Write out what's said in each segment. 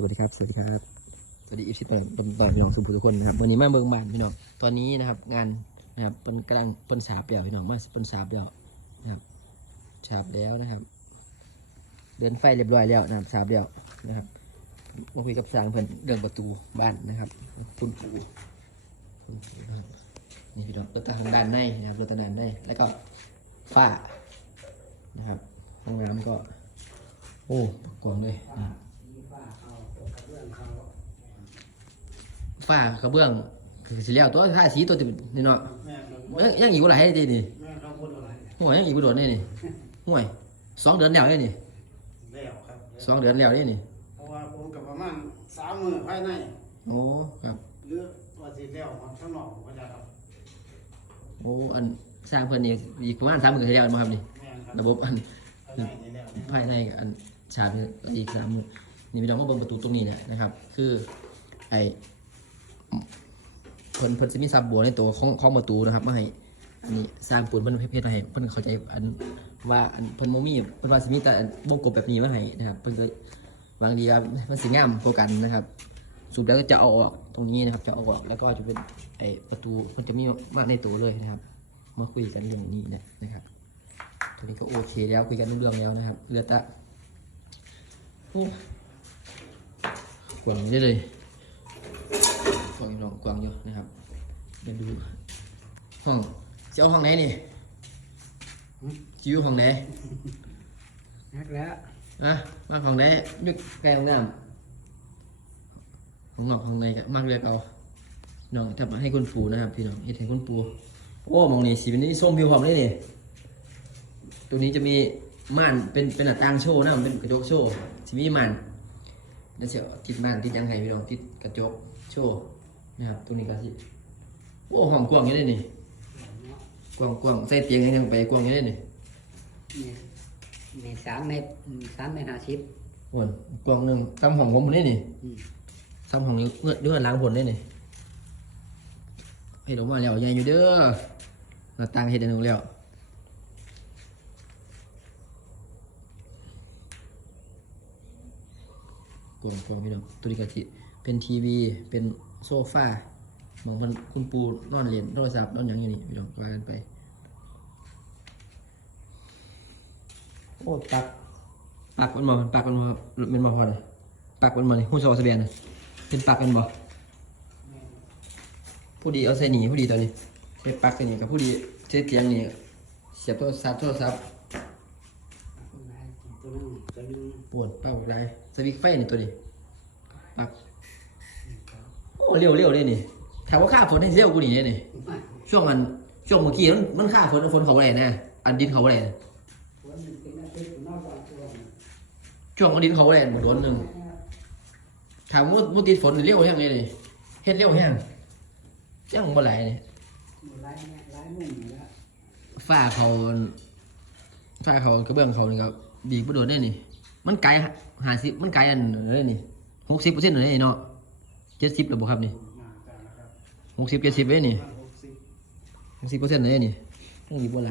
สวัสดีครับ สวัสดีครับ สวัสดีอีชิตต่อต่อพี่น้องสุภุทุกคนนะครับ วันนี้มาเมืองบ้านพี่น้อง ตอนนี้นะครับงานนะครับเป็นกำลังเป็นสาบแล้วพี่น้อง มาเป็นสาบแล้วนะครับสาบแล้วนะครับ เดินไฟเรียบร้อยแล้วนะครับสาบแล้วนะครับมาคุยกับสางเพิ่นเรื่องประตูบ้านนะครับคุณปู่คุณปู่นะครับนี่พี่น้องรถตาทางด้านในนะครับรถตาด้านในแล้วก็ฝ้านะครับห้องน้ำก็ โอ้กว้างเลยนะครับ ฝ้ากระเบื้องคือสิแล้วตัวท่าสีตัวติดนี่เนาะแม่ครับยังยังอีกว่าไรให้ดีนี่แม่ครับพูดอะไรห่วยยังอีกบ่โดดนี่นี่ห่วยสองเดือนแล้วนี่นี่แล้วครับสองเดือนแล้วนี่นี่เพราะว่าผมกับประมาณสามมือภายในโอ้ครับ หรือว่าสิแล้วครับข้างนอกผมก็จะครับโอ้อันสร้างเพิ่นนี่อีกประมาณสามหมื่นเท่ามาครับนี่ แม่ครับระบบอัน ภายในนี่แล้วเนี่ยภายในกับอันฉาบนี่อีกสามหมื่นนี่พี่น้องมาเบิ่งประตูตรงนี้เนี่ยนะครับ คือไอ เพิ่นเพิ่นจะมีซับบัวในตัวของของประตูนะครับมาให้อันนี้สร้างปูนเพิ่นเพชรให้เพิ่นเข้าใจอันว่าอันเพิ่นโมมี่เพิ่นว่าสิมีแต่วงกบแบบนี้มาให้นะครับเพิ่นก็บางทีครับมันสิงามกว่ากันนะครับสุดแล้วก็จะเอาออกตรงนี้นะครับ จะเอาออกแล้วก็จะเป็นไอประตูมันจะมีมาในตัวเลยนะครับ มาคุยกันเรื่องนี้นยนะครับตอนนี้ก็โอเคแล้วคุยกันเรื่องแล้วนะครับเหลือต่โอ้กวางได้เลย กวางอยู่ลองกวางอยู่นะครับเดี๋ยวดูห้องจะเอาห้องไหนนี่จิวห้องไหนนักแล้วอะมาห้องไหนอยุกใกล้ห้องน้ำห้องนอกห้องในก็มากเลือกเอาน้องถ้ามาให้คุณปูนะครับพี่น้องเฮ็ดให้คุณปูโอ้หมองนี้สีเป็นนี่ส้มวิวหอมเลยนี่ตรงนี้จะมีม่านเป็นเป็นหน้าต่างโชว์นะมันเป็นกระจกโชว์จะมีม่านแล้วเสียวติดม่านติดยังไงพี่น้องติดกระจกโชว์ นะครับตรงนี้ก็สิโอ้ห้องกว้างอย่างนี้นี่กว้างกว้างใส่เตียงยังไปกว้างอย่างนี้นี่นี่นี่สามเมตรอืมสามเมตรห้าสิบโอ้ยกว้างหนึ่งซ้ำห้องผมหมดเลยนี่อืมซ้ำห้องนี้เงื่อนเงื่อนล้างผลได้นี่ให้ลงมาแล้วใหญ่อยู่เด้อหน้าต่างเห็ดอันหนึงแล้วกวางกวางพี่น้องตัวนี้ก็สิเป็นทีวีเป็น โซฟาเหมือนมันคุณปูนอนเล่นโทรศัพท์นอนหยังอยู่นี่พี่น้องว่ากันไป โอ้ปักปักมันบ่ปักมันบ่เป็นบ่พอเลยปักมันบ่นี่หู้ซอสะเบียนน่ะเป็นปักกันบ่ผู้ดีเอาใส่หนีผู้ดีตอนนี้ใส่ปักกันนี่กับผู้ดีใช้เตียงนี่เสียบโทรศัพท์โทรศัพท์ตัวนึงตัวนึงปวดปักบอกไรสวิตช์ไฟนี่ตัวนี้ปักโอ้ เร็วเร็วเลยนี่ถามว่าค่าฝนให้เร็วกูนี่เลยนี่ช่วงมันช่วงเมื่อกี้มันมันค่าฝนฝนเขาอะไรนะอันดินเขาอะไรช่วงอันดินเขาอะไรหมดโดนหนึ่งถามว่ามุติฝนเร็วแห้งเลยนี่เฮ็ดเร็วแห้งยังบ่ไหลนี่หลายเนี่ยหลายมุมอยู่แล้วฝ้าเขาฝ้าเขากระเบื้องเขานี่ก็ดีบ่โดนได้นี่ มันไกลหาสิมันไกลอันเลยนี่หกสิบเปอร์เซ็นต์เลยเนาะ เจ็ดสิบหรือบ่ครับนี่มาแต่ละครับหกสิบเจ็ดสิบเลยนี่บ้านหกสิบหกสิบเปอร์เซ็นต์เลยนี่ต้องดีบ่ไหล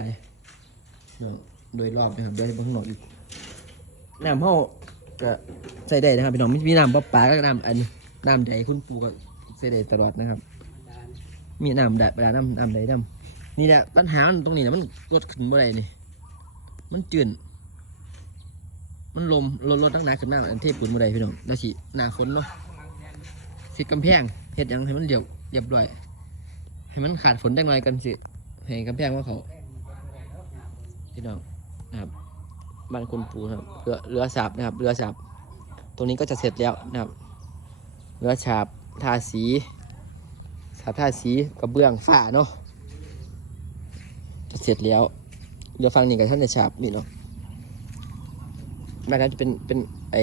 เนาะโดยรอบนะครับโดยบางหนอกอีกน้ำเฮาก็ใส่ได้นะครับพี่น้องมีมีน้ำประปาก็น้ำอันนี้น้ำใดคุณปู่ก็ใส่ได้ตลอดนะครับดานมีน้ำแดดเวลาน้ำน้ำใดน้ำนี่แหละปัญหามันตรงนี้แหละมันลดขึ้นบ่ได้นี่ มันจืดมันลมลดลดตั้งหนาขึ้นมากอันเทพปุ่นบ่ได้พี่น้องแล้วสิหนาฝนเนาะ สิกำแพงเฮ็ดยังให้มันเรียบเรียบร้อย ให้มันขาดฝนได้หน่อยกันสิให้กำแพงว่าเขาพี่น้องนะครับบ้านคุณปูครับเรือเรือสาบนะครับ เรือสาบตรงนี้ก็จะเสร็จแล้วนะครับ เรือฉาบทาสีสาทาสีกระเบื้องฝ้าเนาะจะเสร็จแล้วเดี๋ยวฟังนี่กับท่านจะฉาบนี่เนาะบ้านนั้นจะเป็นเป็นไอ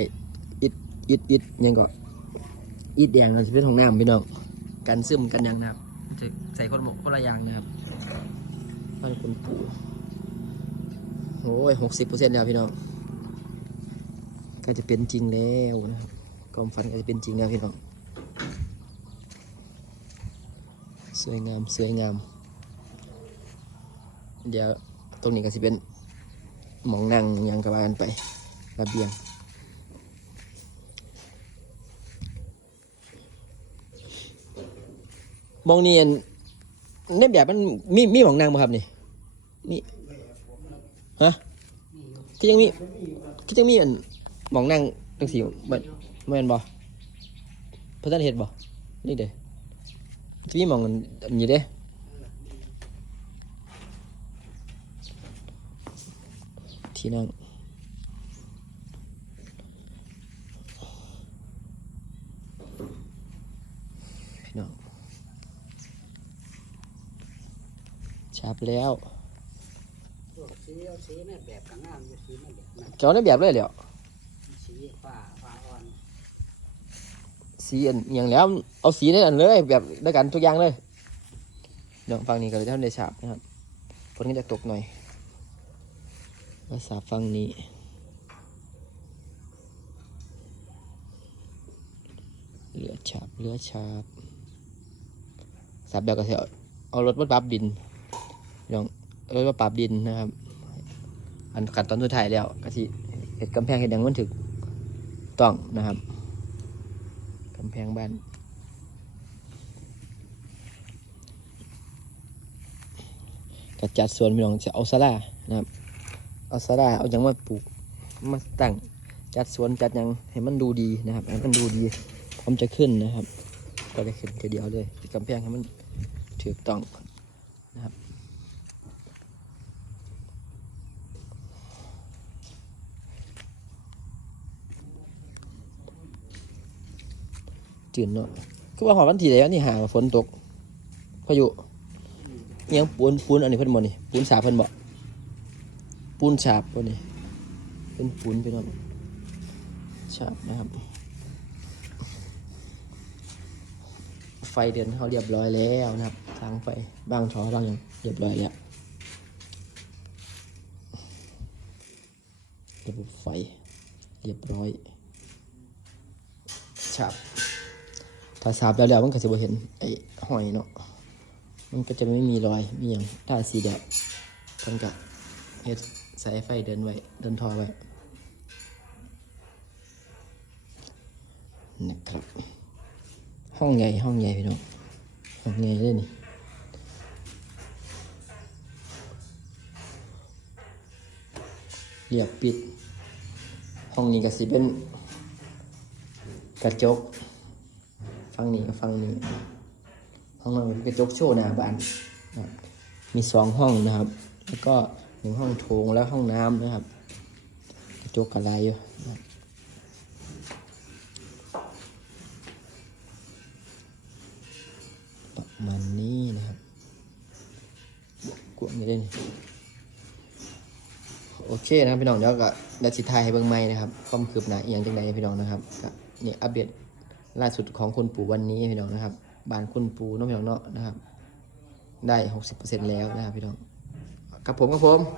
อิดอิดอิดยังก็อิ อีดแดงนะจะเป็นของน้ำพี่น้องกันซึมกันยังนะครับจะใส่คนหมกคนละอย่างนะครับบ้านคนปู่โอ้ยหกสิบเปอร์เซ็นต์แล้วพี่น้องก็จะเป็นจริงแล้วนะครับความฝันก็จะเป็นจริงแล้วพี่น้องสวยงามสวยงาม เดี๋ยวตรงนี้ก็สิเป็นหมองนั่งยังกระบากันไประเบียง มองเนียนในแบบมันมีมีหมองนางบ่ครับนี่นี่ฮะที่ยังมีที่ยังมีอันหมองนางจังสีมันแม่นบ่พิ่นท่านเฮ็ดบ่นี่เด้ที่มีหมองอันอันนี้เด้ที่นั่งพี่น้อง ชับแล้วพวกสีเอาสีแม่แบบกงามอยู่สีแม่แบบนั้นเจ้าในแบบเลยเหรอสีฟ้าฟ้าอ่อนสีอันอหย่างแล้ว เอาสีได้อันเลยแบบด้วยกันทุกอย่างเลยเดี๋ยวฟังนี้ก็เลยทำได้ฉาบนะครับฝนก็จะตกหน่อยภาษาฟังนี้เหลือฉาบเหลือฉาบสับแบบก็เสียเอารถมาปรับดิน ลองเอารถมาปรับดินนะครับ อันขัดตอนสุดท้ายแล้วก็ที่เห็ดกำแพงเห็ดหยังมันถึกต้องนะครับกำแพงบ้านก็จัดสวนพี่น้องจะเอาสลานะครับ เอาสลาเอาหยังมาปลูกมาตั้งจัดสวนจัดยังให้มันดูดีนะครับให้มันดูดีพร้อมจะขึ้นนะครับ ก็ได้ขึ้นทีเดียวเลยกำแพงให้มันถูกต้องนะครับ จืนเนาะคือว่าหอวันที่แล้วนี่หาฝนตกพายุอิหยังปูนปูนอันนี้เพิ่นบ่นี่ปูนสาเพิ่นบ่ปูนฉาบบ่นี่เป็นปูนไปเนาะฉาบนะครับ ไฟเดินเขาเรียบร้อยแล้วนะครับ ทางไฟบางท่อบางอย่างเรียบร้อยแล้วระบบไฟเรียบร้อยฉาบ ถ้าสาบแล้วแล้วมันก็จะบ่เห็นไอ้หอยเนาะมันก็จะไม่มีรอยมีอย่างถ้าสีแดงเพิ่นก็เฮ็ดสายไฟเดินไว้เดินทอไว้นะครับ ห้องใหญ่ห้องใหญ่พี่น้องห้องใหญ่เลยนี่เรียบปิด ห้องนี้ก็สิเป็นกระจก ฟังนี้กับฟังนี้ห้องนั้นเป็นกระจกโชว์หน้าบ้านนะมีสองห้องนะครับ แล้วก็หนึ่งห้องโถงแล้วห้องน้ำนะครับ กระจกกระไรอยู่ประมาณนี้นะครับกวางนี่ได้นี่โอเคนะครับพี่น้องเดี๋ยวก็ดี๋ยวสิทายให้เบิ่งใหม่นะครับความคืบหน้าอียงจังไดพี่น้องนะครับก็นี่อัปเดต ล่าสุดของคุณปู่วันนี้พี่น้องนะครับบ้านคุณปู่น้องพี่น้องเนาะนะครับ ได้60%แล้วนะครับพี่น้องครับผมครับผม